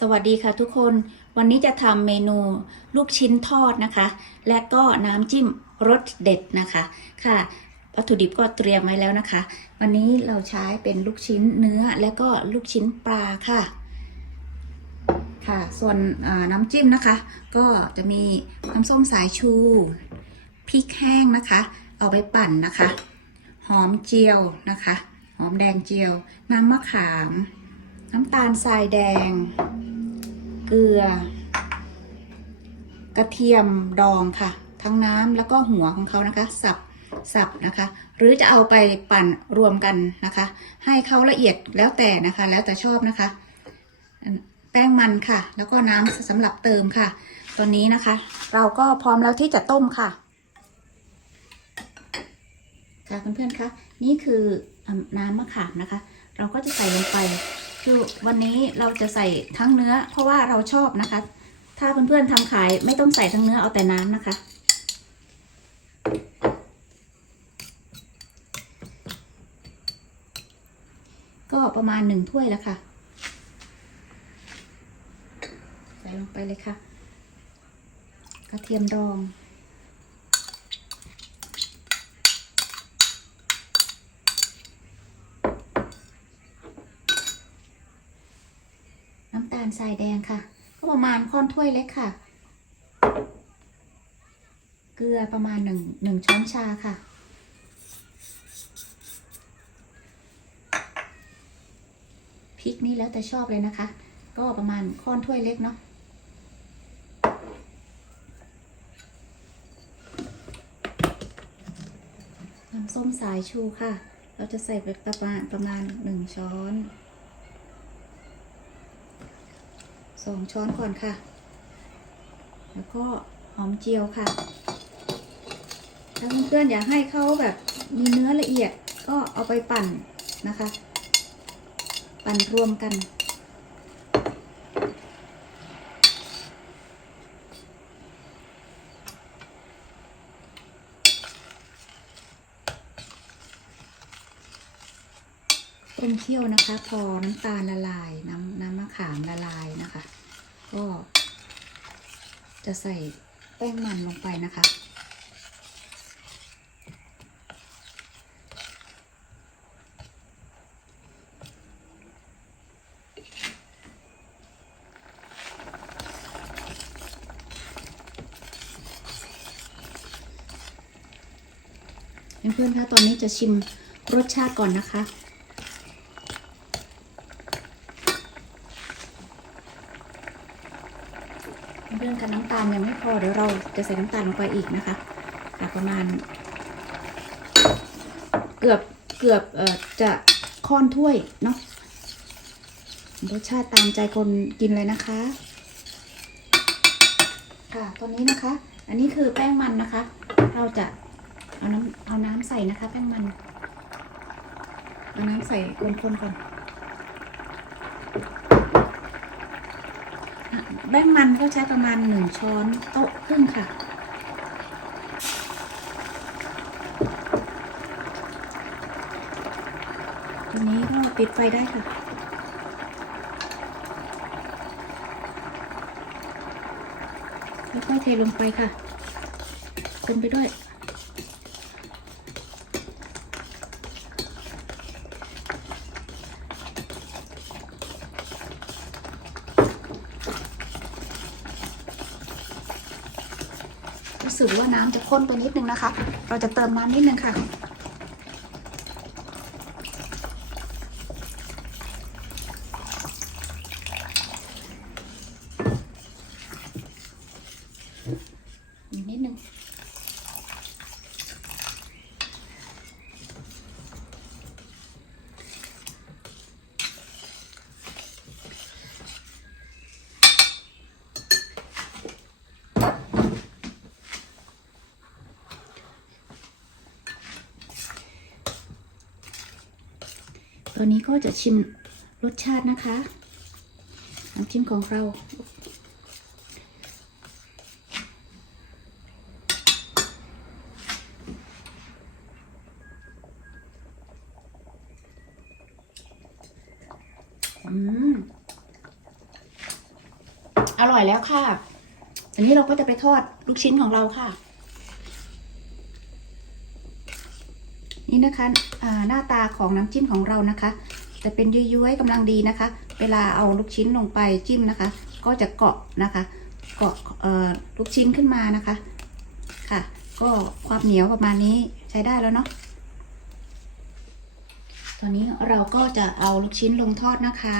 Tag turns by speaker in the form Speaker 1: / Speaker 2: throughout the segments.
Speaker 1: สวัสดีค่ะทุกคนวันนี้จะทำเมนูลูกชิ้นทอดนะคะ และก็น้ำจิ้มรสเด็ดนะคะค่ะ วัตถุดิบก็เตรียมไว้แล้วนะคะ วันนี้เราใช้เป็นลูกชิ้นเนื้อและก็ลูกชิ้นปลาค่ะ ค่ะ ส่วนน้ำจิ้มนะคะ ก็จะมีน้ำส้มสายชูพริกแห้งนะคะ เอาไปปั่นนะคะ หอมเจียวนะคะ หอมแดงเจียว น้ำมะขาม น้ำตาลทรายแดง เกลือ กระเทียมดองค่ะ ทั้งน้ำแล้วก็หัวของเขานะคะ สับสับนะคะ หรือจะเอาไปปั่นรวมกันนะคะ ให้เขาละเอียดแล้วแต่นะคะ แล้วแต่ชอบนะคะ แป้งมันค่ะ แล้วก็น้ำสำหรับเติมค่ะตอนนี้นะคะ เราก็พร้อมแล้วที่จะต้มค่ะค่ะเพื่อนๆคะนี่คือน้ำมะขามนะคะ เราก็จะใส่ลงไป คือวันนี้เราจะใส่ทั้งเนื้อ เพราะว่าเราชอบนะคะ ถ้าเพื่อนๆทำขายไม่ต้องใส่ทั้งเนื้อเอาแต่น้ำนะคะ ก็ประมาณหนึ่งถ้วยแล้วค่ะ ใส่ลงไปเลยค่ะ กระเทียมดอง น้ำตาลทรายแดงค่ะ ก็ประมาณค้อนถ้วยเล็กค่ะ เกลือประมาณหนึ่งหนึ่งช้อนชาค่ะ พริกนี่แล้วแต่ชอบเลยนะคะ ก็ประมาณค้อนถ้วยเล็กเนาะน้ำส้มสายชูค่ะ เราจะใส่ไปประมาณประมาณหนึ่งช้อน สองช้อนก่อนค่ะ แล้วก็หอมเจียวค่ะ ถ้าเพื่อนๆอยากให้เขาแบบมีเนื้อละเอียดก็เอาไปปั่นนะคะ ปั่นรวมกัน ต้มเคี่ยวนะคะ พอน้ำตาลละลาย น้ำน้ำมะขามละลายนะคะ ก็ จะใส่แป้งมันลงไปนะคะ เพื่อนๆคะตอนนี้จะชิมรสชาติก่อนนะคะ น้ำตาลยังไม่พอเดี๋ยวเราจะใส่น้ำตาลลงไปอีกนะคะค่ะประมาณ เกือบเกือบเอ่อจะค่อนถ้วยเนาะรสชาติตามใจคนกินเลยนะคะ ค่ะตอนนี้นะคะ อันนี้คือแป้งมันนะคะ เราจะเอาน้ำเอาน้ำใส่นะคะ แป้งมัน เอาน้ำใส่คนๆก่อน แป้งมันก็ใช้ประมาณหนึ่งช้อนโต๊ะครึ่งค่ะ ทีนี้ก็ปิดไฟได้ค่ะค่อยๆเทลงไปค่ะคนไปด้วย รู้ สึกว่าน้ำจะข้นไปนิดนึงนะคะ เราจะเติมน้ำนิดนึงค่ะ ตอนนี้ก็จะชิมรสชาตินะคะน้ำจิ้มของเรา อืม อร่อยแล้วค่ะ อันนี้เราก็จะไปทอดลูกชิ้นของเราค่ะ นี่นะคะหน้าตาของน้ำจิ้มของเรานะคะ จะเป็นย้วยๆกำลังดีนะคะ เวลาเอาลูกชิ้นลงไปจิ้มนะคะ ก็จะเกาะนะคะ เกาะลูกชิ้นขึ้นมานะคะค่ะ ก็ความเหนียวประมาณนี้ใช้ได้แล้วเนาะตอนนี้เราก็จะเอาลูกชิ้นลงทอดนะคะ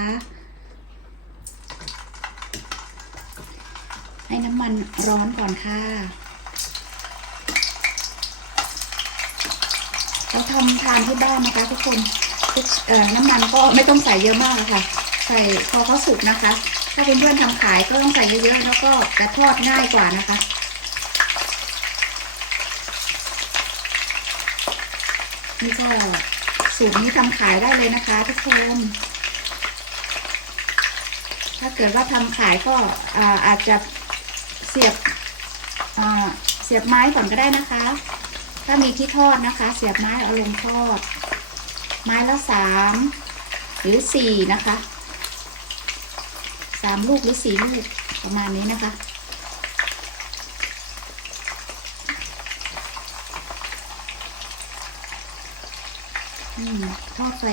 Speaker 1: ให้น้ำมันร้อนก่อนค่ะ เราทำทานที่บ้านนะคะ ทุกคนเอ่อน้ำมันก็ไม่ต้องใส่เยอะมากะค่ะ ใส่พอเขาสุกนะคะ ถ้าเป็นเพื่อนทำขายก็ต้องใส่เยอะๆแล้วก็จะทอดง่ายกว่านะคะนี่ก็สูตรนี้ทำขายได้เลยนะคะ ทุกคนถ้าเกิดว่าทำขายก็อ่าอาจจะเสียบอ่าเสียบไม้ก่อนก็ได้นะคะ ถ้ามีที่ทอดนะคะ เสียบไม้เอาลงทอด ไม้ละสามหรือสี่นะคะสามลูกหรือสี่ลูกประมาณนี้นะคะ อืมทอดไฟ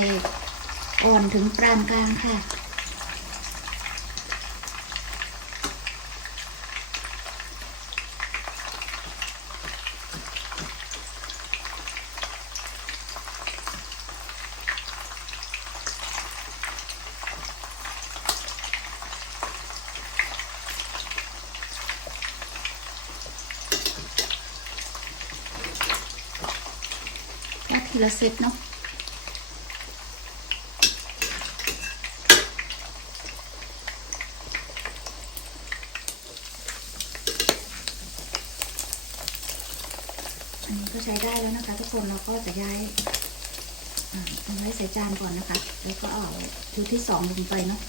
Speaker 1: อ่อนถึงปานกลางค่ะ ทอดทีละเซตเนาะอันนี้ก็ใช้ได้แล้วนะคะ ทุกคนเราก็จะย้ายเอาไว้ใส่จานก่อนนะคะ แล้วก็เอาชุดที่สองลงไปเนาะ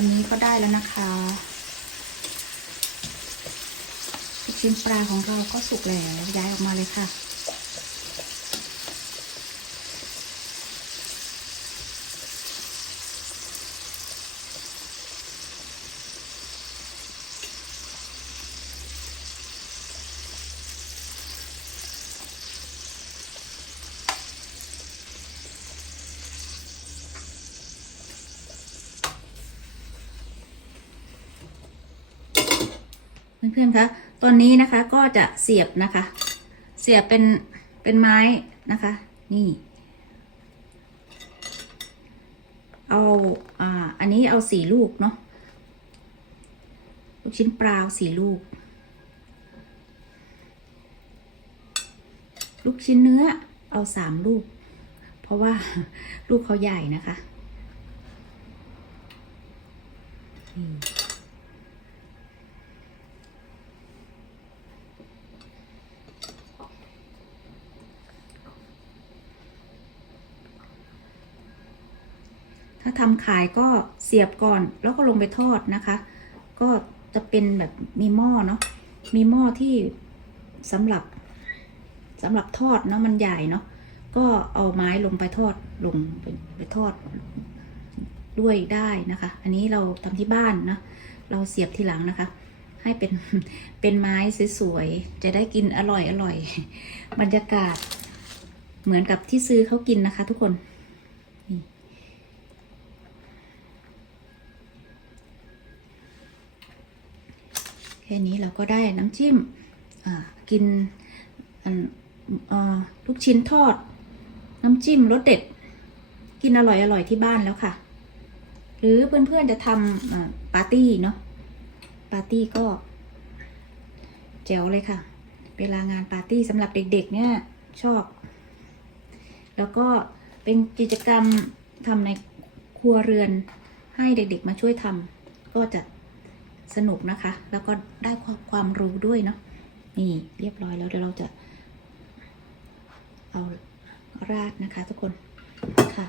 Speaker 1: ตัวนี้ก็ได้แล้วนะคะลูกชิ้นปลาของเราก็สุกแล้วย้ายออกมาเลยค่ะ เพื่อนๆคะตอนนี้นะคะก็จะเสียบนะคะ เสียบเป็นเป็นไม้นะคะ นี่ เอาอ่าอันนี้เอาสี่ลูกเนาะลูกชิ้นปลาสี่ลูก ลูกชิ้นเนื้อเอาสามลูก เพราะว่าลูกเขาใหญ่นะคะ นี่ ถ้าทำขายก็เสียบก่อนแล้วก็ลงไปทอดนะคะ ก็จะเป็นแบบมีหม้อเนาะมีหม้อที่สำหรับสำหรับทอดเนาะมันใหญ่เนาะก็เอาไม้ลงไปทอดลงไปไปทอดด้วยได้นะคะ อันนี้เราทำที่บ้านนะเราเสียบทีหลังนะคะ ให้เป็นเป็นไม้สวยๆจะได้กินอร่อยอร่อยบรรยากาศเหมือนกับที่ซื้อเขากินนะคะ ทุกคน แค่นี้เราก็ได้น้ำจิ้มกินลูกชิ้นทอด น้ำจิ้มรสเด็ด กินอร่อยอร่อยที่บ้านแล้วค่ะ หรือเพื่อนๆจะทำปาร์ตี้เนาะปาร์ตี้ก็แจ๋วเลยค่ะ เวลางานปาร์ตี้สำหรับเด็กๆ เนี่ยชอบ แล้วก็เป็นกิจกรรมทำในครัวเรือนให้เด็กๆมาช่วยทำก็จะ สนุกนะคะ แล้วก็ได้ความความรู้ด้วยเนาะนี่เรียบร้อยแล้วเดี๋ยวเราจะ เอาราดนะคะ ทุกคนค่ะ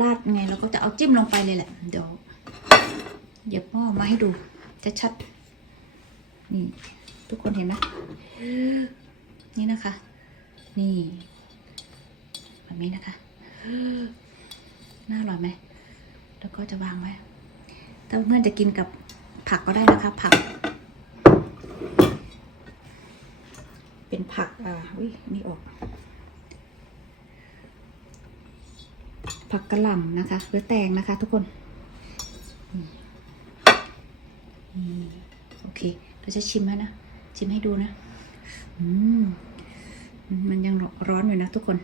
Speaker 1: ราดไงเราก็จะเอาจิ้มลงไปเลยแหละ เดี๋ยวเหยียบหม้อมาให้ดูจะชัดนี่ทุกคนเห็นไหมนี่นะคะ นี่แบบนี้นะคะน่าอร่อยไหมแล้วก็จะวางไว้ถ้าเพื่อนจะกินกับ ผักก็ได้นะคะ ผัก เป็นผักอ่าอุ้ยนี่ออก ผักกระหล่ำนะคะหรือแตงนะคะ ทุกคนโอเคเราจะชิมแล้นะชิมให้ดูนะ อืมมันยังร้อนอยู่นะทุกคน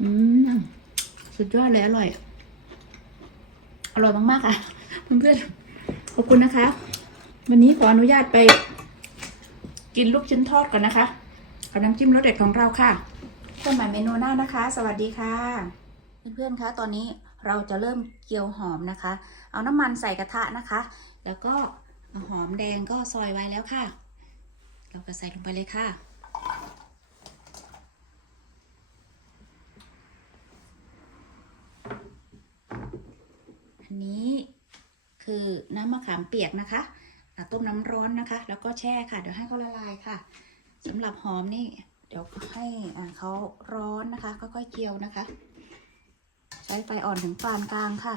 Speaker 1: อืม สุดยอดเลย อร่อย อร่อยมากๆอะเพื่อนๆขอบคุณนะคะ วันนี้ขออนุญาตไป กินลูกชิ้นทอดก่อนนะคะกับน้ำจิ้มรสเด็ดของเราค่ะเพื่อนใหม่เมนูหน้านะคะ สวัสดีค่ะ เพื่อนๆคะตอนนี้เราจะเริ่มเกี๊ยวหอมนะคะ เอาน้ำมันใส่กระทะนะคะ แล้วก็หอมแดงก็ซอยไว้แล้วค่ะ เราก็ใส่ลงไปเลยค่ะ อันนี้คือน้ำมะขามเปียกนะคะต้มน้ำร้อนนะคะ แล้วก็แช่ค่ะ เดี๋ยวให้เขาละลายค่ะสำหรับหอมนี่ เดี๋ยวให้เขาร้อนนะคะค่อยๆเคี่ยวนะคะ ใช้ไฟอ่อนถึงปานกลางค่ะ